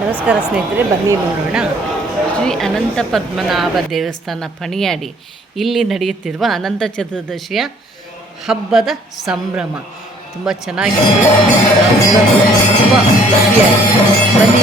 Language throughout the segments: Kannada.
ನಮಸ್ಕಾರ ಸ್ನೇಹಿತರೆ, ಬನ್ನಿ ನೋಡೋಣ. ಶ್ರೀ ಅನಂತ ಪದ್ಮನಾಭ ದೇವಸ್ಥಾನ ಪಣಿಯಾಡಿ ಇಲ್ಲಿ ನಡೆಯುತ್ತಿರುವ ಅನಂತ ಚತುರ್ದಶಿಯ ಹಬ್ಬದ ಸಂಭ್ರಮ. ತುಂಬ ಚೆನ್ನಾಗಿದೆ. ತುಂಬ ಖುಷಿಯಾಗಿ ಬನ್ನಿ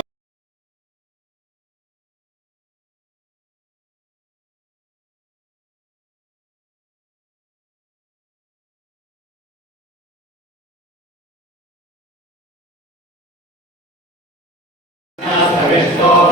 Amen.